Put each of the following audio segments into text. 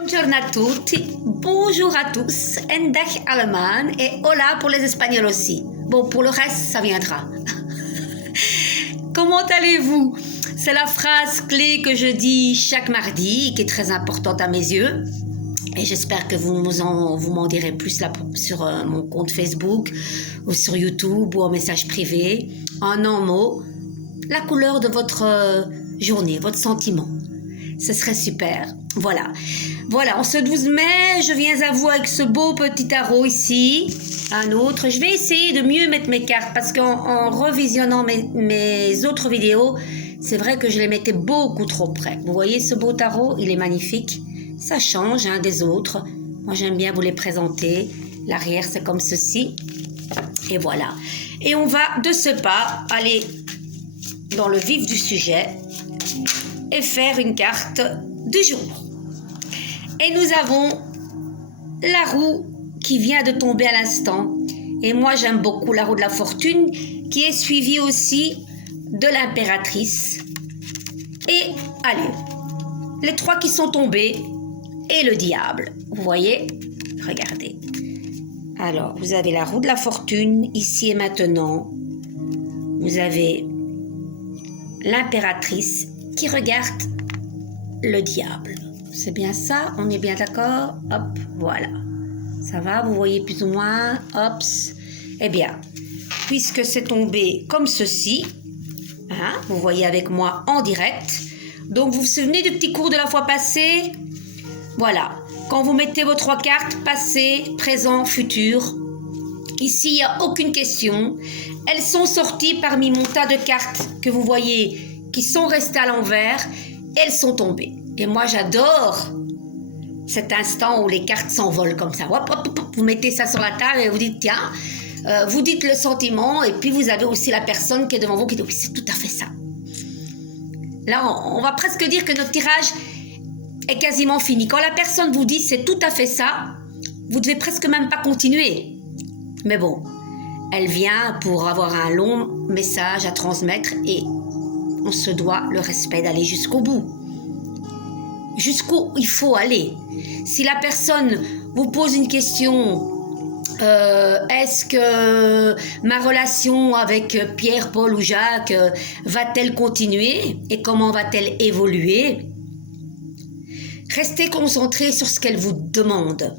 Buongiorno a tutti, bonjour à tous, en dag allemaal et hola pour les Espagnols aussi. Bon, pour le reste, ça viendra. Comment allez-vous? C'est la phrase clé que je dis chaque mardi, qui est très importante à mes yeux. Et j'espère que vous m'en direz plus là sur mon compte Facebook ou sur YouTube ou en message privé. En un mot, la couleur de votre journée, votre sentiment. Ce serait super. Voilà, en ce 12 mai, je viens à vous avec ce beau petit tarot ici, un autre. Je vais essayer de mieux mettre mes cartes parce qu'en revisionnant mes autres vidéos, c'est vrai que je les mettais beaucoup trop près. Vous voyez ce beau tarot, il est magnifique. Ça change des autres. Moi, j'aime bien vous les présenter. L'arrière, c'est comme ceci. Et voilà. Et on va de ce pas aller dans le vif du sujet et faire une carte du jour. Et nous avons la roue qui vient de tomber à l'instant. Et moi, j'aime beaucoup la roue de la fortune qui est suivie aussi de l'impératrice. Et allez, les trois qui sont tombés et le diable. Vous voyez? Regardez. Alors, vous avez la roue de la fortune ici et maintenant. Vous avez l'impératrice qui regarde le diable. C'est bien ça? On est bien d'accord? Hop, voilà. Ça va? Vous voyez plus ou moins? Hop. Eh bien, puisque c'est tombé comme ceci, vous voyez avec moi en direct. Donc, vous vous souvenez du petit cours de la fois passée? Voilà. Quand vous mettez vos trois cartes, passé, présent, futur, ici, il n'y a aucune question. Elles sont sorties parmi mon tas de cartes que vous voyez qui sont restées à l'envers. Elles sont tombées. Et moi, j'adore cet instant où les cartes s'envolent comme ça. Hop, hop, hop, vous mettez ça sur la table et vous dites, tiens, vous dites le sentiment et puis vous avez aussi la personne qui est devant vous qui dit, oui, c'est tout à fait ça. Là, on va presque dire que notre tirage est quasiment fini. Quand la personne vous dit, c'est tout à fait ça, vous devez presque même pas continuer. Mais bon, elle vient pour avoir un long message à transmettre et on se doit le respect d'aller jusqu'au bout. Jusqu'où il faut aller. Si la personne vous pose une question, est-ce que ma relation avec Pierre, Paul ou Jacques va-t-elle continuer et comment va-t-elle évoluer? Restez concentré sur ce qu'elle vous demande.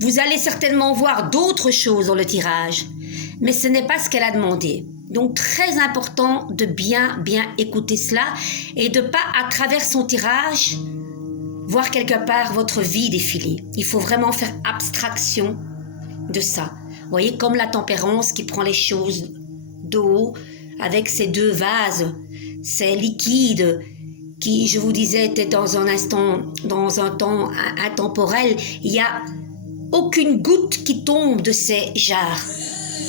Vous allez certainement voir d'autres choses dans le tirage, mais ce n'est pas ce qu'elle a demandé. Donc, très important de bien écouter cela et de pas, à travers son tirage, voir quelque part votre vie défiler. Il faut vraiment faire abstraction de ça. Vous voyez, comme la tempérance qui prend les choses de haut avec ces deux vases, ces liquides qui, je vous disais, étaient dans un temps intemporel. Il n'y a aucune goutte qui tombe de ces jarres.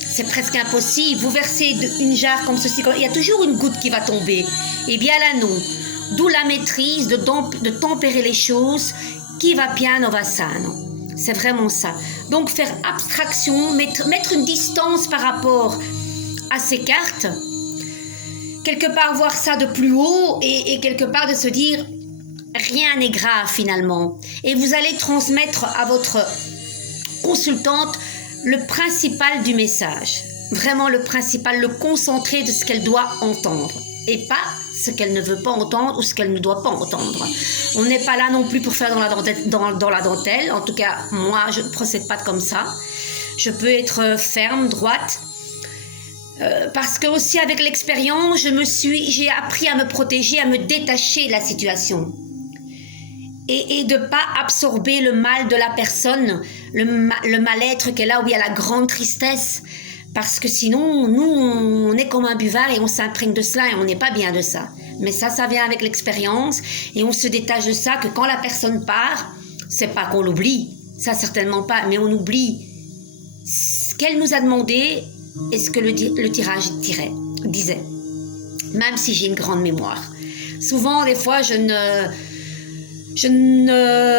C'est presque impossible. Vous versez une jarre comme ceci, il y a toujours une goutte qui va tomber. Eh bien là, non. D'où la maîtrise de tempérer les choses. Qui va piano va sano. C'est vraiment ça. Donc faire abstraction, mettre une distance par rapport à ces cartes. Quelque part voir ça de plus haut et quelque part de se dire rien n'est grave finalement. Et vous allez transmettre à votre consultante le principal du message, vraiment le principal, le concentré de ce qu'elle doit entendre et pas ce qu'elle ne veut pas entendre ou ce qu'elle ne doit pas entendre. On n'est pas là non plus pour faire dans la dentelle, en tout cas moi je ne procède pas comme ça. Je peux être ferme, droite, parce que aussi avec l'expérience, j'ai appris à me protéger, à me détacher de la situation. Et de ne pas absorber le mal de la personne, le mal-être qu'elle a, où il y a la grande tristesse. Parce que sinon, nous, on est comme un buvard et on s'imprègne de cela et on n'est pas bien de ça. Mais ça vient avec l'expérience et on se détache de ça, que quand la personne part, c'est pas qu'on l'oublie, ça certainement pas, mais on oublie ce qu'elle nous a demandé et ce que le tirage disait. Même si j'ai une grande mémoire. Souvent, des fois, je ne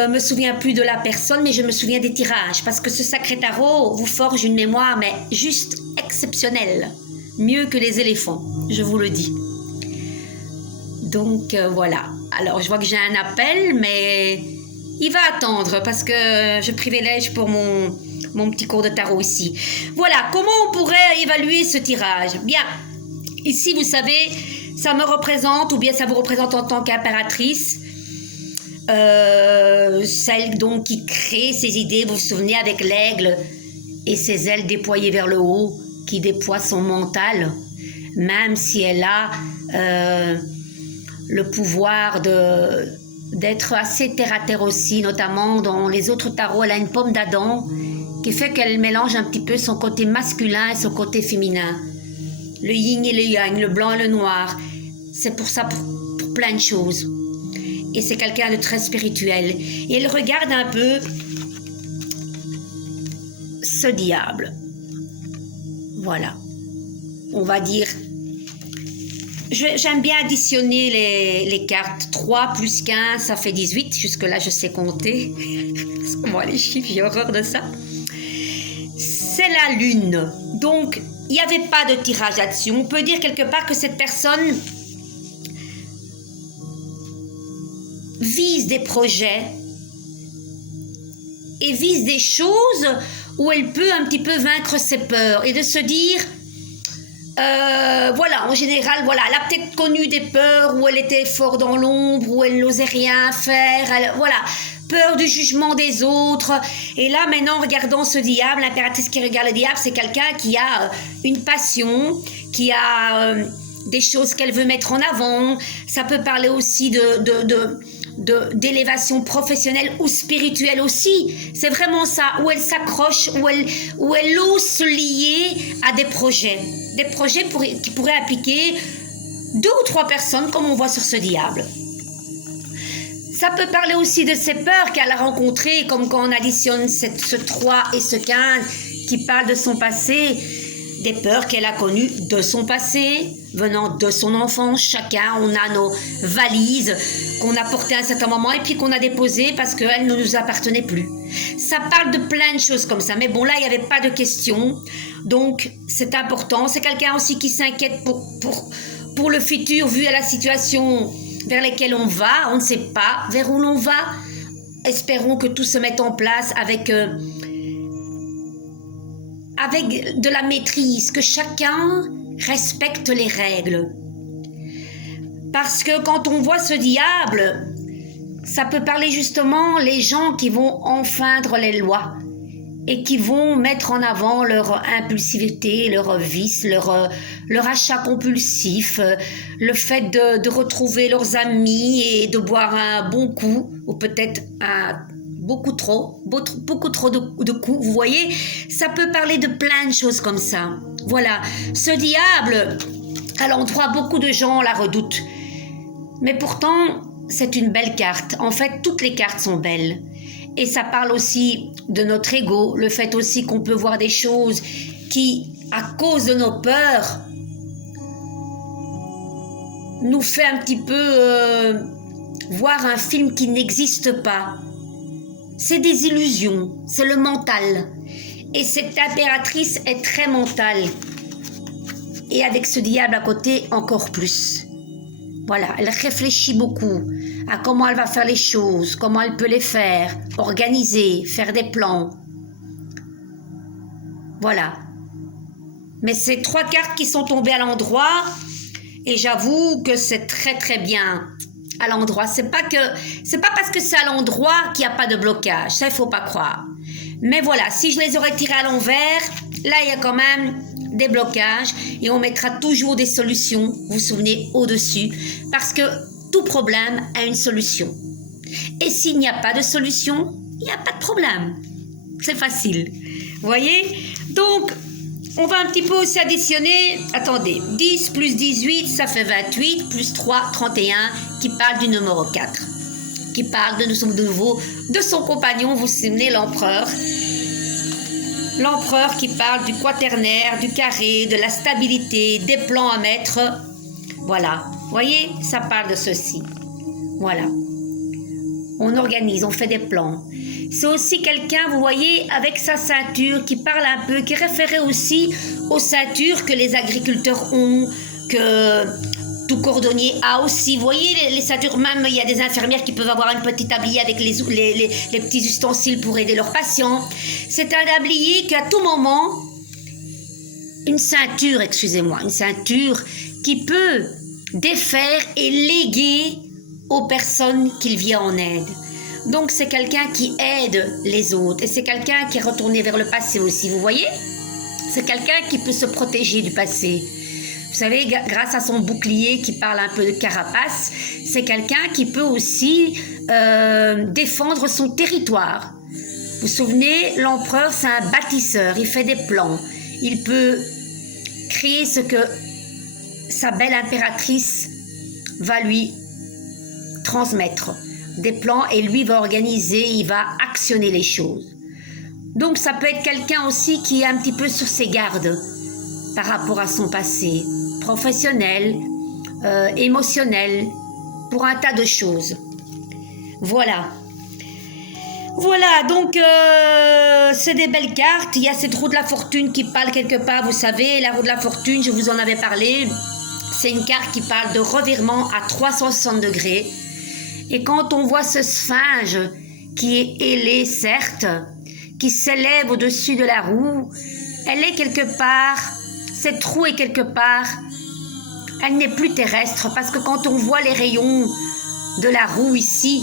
me souviens plus de la personne, mais je me souviens des tirages. Parce que ce sacré tarot vous forge une mémoire, mais juste exceptionnelle. Mieux que les éléphants, je vous le dis. Donc, voilà. Alors, je vois que j'ai un appel, mais Il va attendre parce que je privilège pour mon petit cours de tarot ici. Voilà, comment on pourrait évaluer ce tirage? Bien, ici, vous savez, ça me représente, ou bien ça vous représente en tant qu'impératrice, celle donc qui crée ses idées, vous vous souvenez, avec l'aigle et ses ailes déployées vers le haut, qui déploie son mental, même si elle a le pouvoir d'être assez terre à terre aussi, notamment dans les autres tarots. Elle a une pomme d'Adam qui fait qu'elle mélange un petit peu son côté masculin et son côté féminin. Le yin et le yang, le blanc et le noir. C'est pour ça, pour plein de choses. Et c'est quelqu'un de très spirituel. Et elle regarde un peu ce diable. Voilà. On va dire... J'aime bien additionner les cartes. 3 plus 15, ça fait 18. Jusque-là, je sais compter. Moi, les chiffres, j'ai horreur de ça. C'est la lune. Donc, il n'y avait pas de tirage là-dessus. On peut dire quelque part que cette personne vise des projets et vise des choses où elle peut un petit peu vaincre ses peurs et de se dire... voilà, en général, voilà, elle a peut-être connu des peurs où elle était fort dans l'ombre, où elle n'osait rien faire, voilà, peur du jugement des autres. Et là, maintenant, en regardant ce diable, l'impératrice qui regarde le diable, c'est quelqu'un qui a une passion, qui a des choses qu'elle veut mettre en avant. Ça peut parler aussi d'élévation professionnelle ou spirituelle aussi. C'est vraiment ça, où elle s'accroche, où elle ose se lier à des projets qui pourraient impliquer 2 ou 3 personnes comme on voit sur ce diable. Ça peut parler aussi de ses peurs qu'elle a rencontrées, comme quand on additionne ce 3 et ce 15 qui parlent de son passé, des peurs qu'elle a connues de son passé, venant de son enfance. Chacun, on a nos valises qu'on a portées à un certain moment et puis qu'on a déposées parce qu'elles ne nous appartenaient plus. Ça parle de plein de choses comme ça. Mais bon, là, il n'y avait pas de question. Donc, c'est important. C'est quelqu'un aussi qui s'inquiète pour le futur, vu à la situation vers laquelle on va. On ne sait pas vers où l'on va. Espérons que tout se mette en place avec de la maîtrise, que chacun respecte les règles. Parce que quand on voit ce diable, ça peut parler justement les gens qui vont enfreindre les lois et qui vont mettre en avant leur impulsivité, leur vice, leur achat compulsif, le fait de retrouver leurs amis et de boire un bon coup, ou peut-être beaucoup trop de coups, vous voyez, ça peut parler de plein de choses comme ça. Voilà, ce diable, à l'endroit, beaucoup de gens la redoutent. Mais pourtant, c'est une belle carte. En fait, toutes les cartes sont belles. Et ça parle aussi de notre ego, le fait aussi qu'on peut voir des choses qui, à cause de nos peurs, nous fait un petit peu voir un film qui n'existe pas. C'est des illusions, c'est le mental. Et cette impératrice est très mentale. Et avec ce diable à côté, encore plus. Voilà, elle réfléchit beaucoup à comment elle va faire les choses, comment elle peut les faire, organiser, faire des plans. Voilà. Mais c'est 3 cartes qui sont tombées à l'endroit et j'avoue que c'est très très bien à l'endroit. C'est pas parce que c'est à l'endroit qu'il n'y a pas de blocage, ça il faut pas croire. Mais voilà, si je les aurais tirés à l'envers, là il y a quand même des blocages et on mettra toujours des solutions, vous vous souvenez, au-dessus, parce que tout problème a une solution. Et s'il n'y a pas de solution, il n'y a pas de problème. C'est facile. Vous voyez? Donc, on va un petit peu aussi additionner, attendez, 10 plus 18, ça fait 28, plus 3, 31, qui parle du numéro 4, qui parle de son compagnon, vous vous souvenez, l'empereur. L'empereur qui parle du quaternaire, du carré, de la stabilité, des plans à mettre. Voilà, vous voyez, ça parle de ceci. Voilà. On organise, on fait des plans. C'est aussi quelqu'un, vous voyez, avec sa ceinture, qui parle un peu, qui référait aussi aux ceintures que les agriculteurs ont, que Tout cordonnier a aussi, vous voyez, les ceintures, même il y a des infirmières qui peuvent avoir un petit tablier avec les petits ustensiles pour aider leurs patients. C'est un tablier qu'à tout moment, une ceinture qui peut défaire et léguer aux personnes qu'il vient en aide. Donc c'est quelqu'un qui aide les autres et c'est quelqu'un qui est retourné vers le passé aussi, vous voyez? C'est quelqu'un qui peut se protéger du passé. Vous savez, grâce à son bouclier qui parle un peu de carapace, c'est quelqu'un qui peut aussi défendre son territoire. Vous vous souvenez, l'empereur, c'est un bâtisseur, il fait des plans. Il peut créer ce que sa belle impératrice va lui transmettre. Des plans et lui va organiser, il va actionner les choses. Donc ça peut être quelqu'un aussi qui est un petit peu sur ses gardes par rapport à son passé, professionnel, émotionnel, pour un tas de choses. Voilà. Voilà, donc c'est des belles cartes. Il y a cette roue de la fortune qui parle quelque part, vous savez, la roue de la fortune, je vous en avais parlé. C'est une carte qui parle de revirement à 360 degrés. Et quand on voit ce sphinge qui est ailé, certes, qui s'élève au-dessus de la roue, elle est quelque part, cette roue est quelque part, elle n'est plus terrestre, parce que quand on voit les rayons de la roue ici,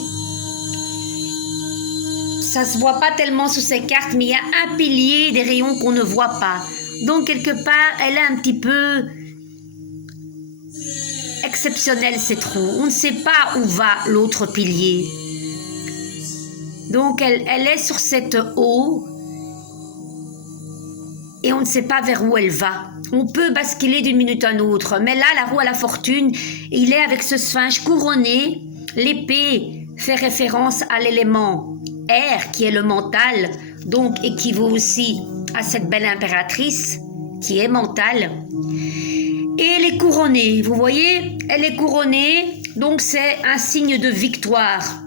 ça se voit pas tellement sous ces cartes, mais il y a un pilier des rayons qu'on ne voit pas. Donc quelque part, elle est un petit peu exceptionnelle cette roue. On ne sait pas où va l'autre pilier. Donc elle est sur cette eau et on ne sait pas vers où elle va. On peut basculer d'une minute à une autre, mais là, la roue à la fortune, il est avec ce sphinge couronné. L'épée fait référence à l'élément air, qui est le mental, donc équivaut aussi à cette belle impératrice, qui est mentale. Et elle est couronnée, vous voyez, elle est couronnée, donc c'est un signe de victoire.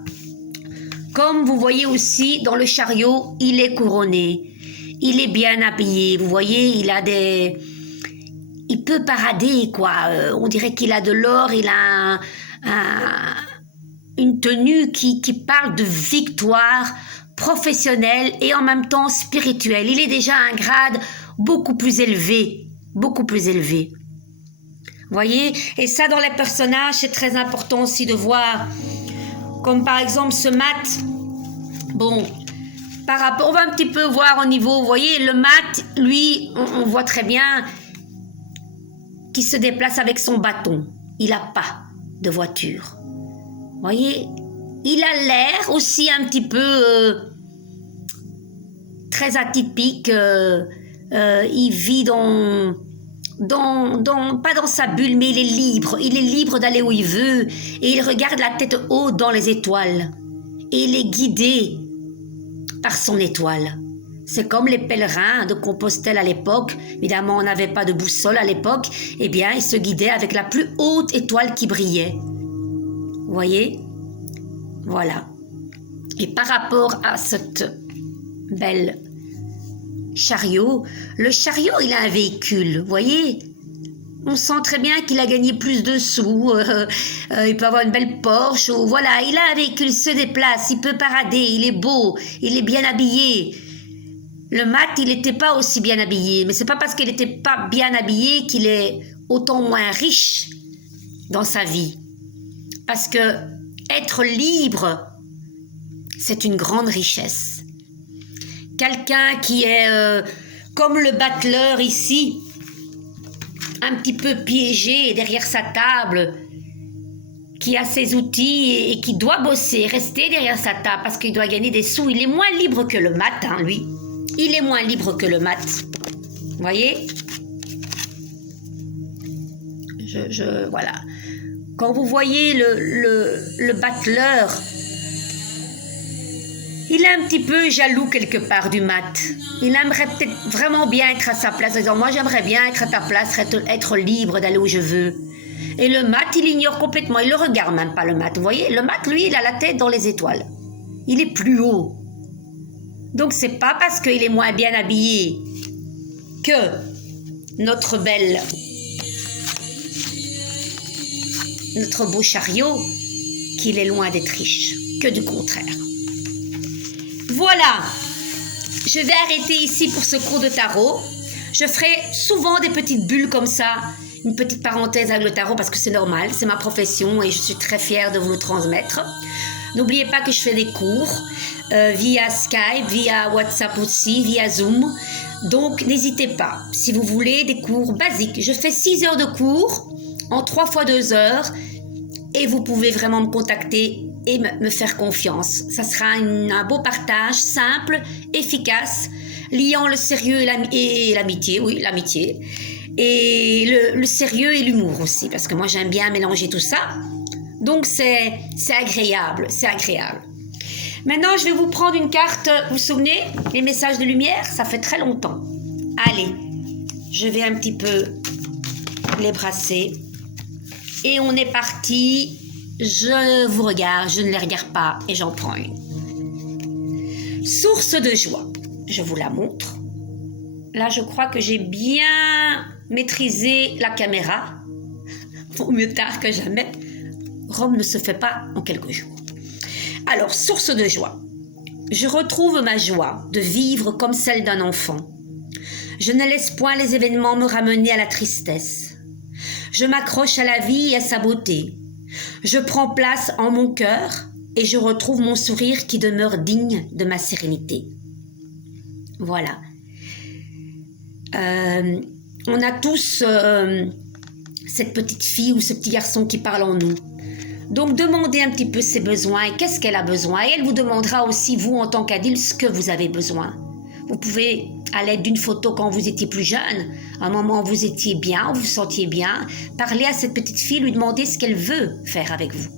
Comme vous voyez aussi dans le chariot, il est couronné. Il est bien habillé, vous voyez, il peut parader, quoi. On dirait qu'il a de l'or, il a une tenue qui parle de victoire professionnelle et en même temps spirituelle. Il est déjà à un grade beaucoup plus élevé, beaucoup plus élevé. Vous voyez, et ça dans les personnages, c'est très important aussi de voir, comme par exemple ce mat. Bon, par rapport, on va un petit peu voir au niveau, vous voyez, le mat, lui, on voit très bien qu'il se déplace avec son bâton. Il n'a pas de voiture. Vous voyez, il a l'air aussi un petit peu très atypique. Il vit pas dans sa bulle, mais il est libre. Il est libre d'aller où il veut. Et il regarde la tête haute dans les étoiles. Et il est guidé par son étoile. C'est comme les pèlerins de Compostelle à l'époque. Évidemment, on n'avait pas de boussole à l'époque. Eh bien, ils se guidaient avec la plus haute étoile qui brillait. Vous voyez? Voilà. Et par rapport à cette belle chariot, le chariot, il a un véhicule, vous voyez? On sent très bien qu'il a gagné plus de sous, il peut avoir une belle Porsche, ou voilà, il a un véhicule, il se déplace, il peut parader, il est beau, il est bien habillé. Le mat, il n'était pas aussi bien habillé, mais c'est pas parce qu'il n'était pas bien habillé qu'il est autant moins riche dans sa vie. Parce que être libre, c'est une grande richesse. Quelqu'un qui est comme le battleur ici, un petit peu piégé derrière sa table, qui a ses outils et qui doit bosser, rester derrière sa table parce qu'il doit gagner des sous. Il est moins libre que le mat, hein, lui. Il est moins libre que le mat. Vous voyez? Voilà. Quand vous voyez le battleur, il est un petit peu jaloux quelque part du mat. Il aimerait peut-être vraiment bien être à sa place. En disant, moi, j'aimerais bien être à ta place, être libre d'aller où je veux. Et le mat, il ignore complètement. Il le regarde même pas, le mat. Vous voyez, le mat, lui, il a la tête dans les étoiles. Il est plus haut. Donc, c'est pas parce qu'il est moins bien habillé que notre belle notre beau chariot, qu'il est loin d'être riche, que du contraire. Voilà, je vais arrêter ici pour ce cours de tarot. Je ferai souvent des petites bulles comme ça, une petite parenthèse avec le tarot parce que c'est normal, c'est ma profession et je suis très fière de vous le transmettre. N'oubliez pas que je fais des cours via Skype, via WhatsApp aussi, via Zoom. Donc n'hésitez pas, si vous voulez des cours basiques. Je fais 6 heures de cours en 3 fois 2 heures et vous pouvez vraiment me contacter et me faire confiance. Ça sera un beau partage simple, efficace, liant le sérieux et l'amitié, oui, l'amitié. Et le sérieux et l'humour aussi, parce que moi j'aime bien mélanger tout ça. Donc c'est agréable, c'est agréable. Maintenant je vais vous prendre une carte, vous vous souvenez, les messages de lumière, ça fait très longtemps. Allez, je vais un petit peu les brasser. Et on est parti, je vous regarde, je ne les regarde pas et j'en prends une. Source de joie, je vous la montre. Là je crois que j'ai bien maîtrisé la caméra. Vaut mieux tard que jamais. Rome ne se fait pas en quelques jours. Alors, source de joie. Je retrouve ma joie de vivre comme celle d'un enfant. Je ne laisse point les événements me ramener à la tristesse. Je m'accroche à la vie et à sa beauté. Je prends place en mon cœur et je retrouve mon sourire qui demeure digne de ma sérénité. Voilà. On a tous cette petite fille ou ce petit garçon qui parle en nous. Donc demandez un petit peu ses besoins et qu'est-ce qu'elle a besoin. Et elle vous demandera aussi, vous en tant qu'adulte, ce que vous avez besoin. Vous pouvez, à l'aide d'une photo quand vous étiez plus jeune, à un moment où vous étiez bien, où vous vous sentiez bien, parler à cette petite fille, lui demander ce qu'elle veut faire avec vous.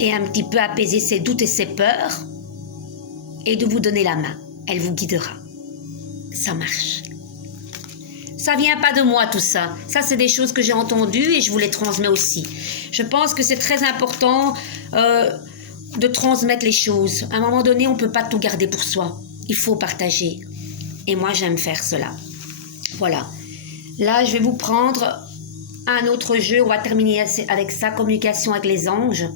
Et un petit peu apaiser ses doutes et ses peurs et de vous donner la main. Elle vous guidera. Ça marche. Ça vient pas de moi tout ça. Ça c'est des choses que j'ai entendues et je vous les transmets aussi. Je pense que c'est très important de transmettre les choses. À un moment donné, on peut pas tout garder pour soi. Il faut partager. Et moi j'aime faire cela. Voilà. Là je vais vous prendre un autre jeu. On va terminer avec ça. Communication avec les anges.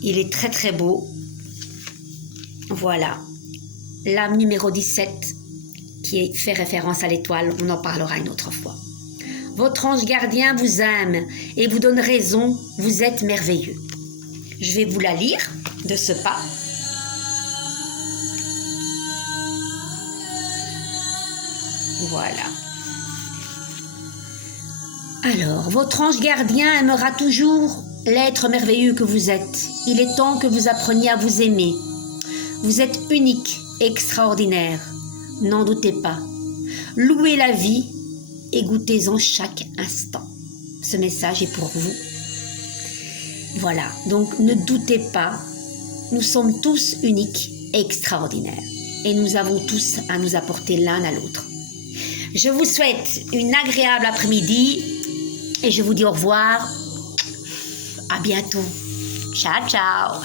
Il est très très beau. Voilà. L'âme numéro 17. Qui fait référence à l'étoile, on en parlera une autre fois. Votre ange gardien vous aime et vous donne raison, vous êtes merveilleux. Je vais vous la lire de ce pas. Voilà. Alors, votre ange gardien aimera toujours l'être merveilleux que vous êtes. Il est temps que vous appreniez à vous aimer. Vous êtes unique, extraordinaire. N'en doutez pas. Louez la vie et goûtez-en chaque instant. Ce message est pour vous. Voilà, donc ne doutez pas. Nous sommes tous uniques et extraordinaires. Et nous avons tous à nous apporter l'un à l'autre. Je vous souhaite une agréable après-midi et je vous dis au revoir. À bientôt. Ciao, ciao.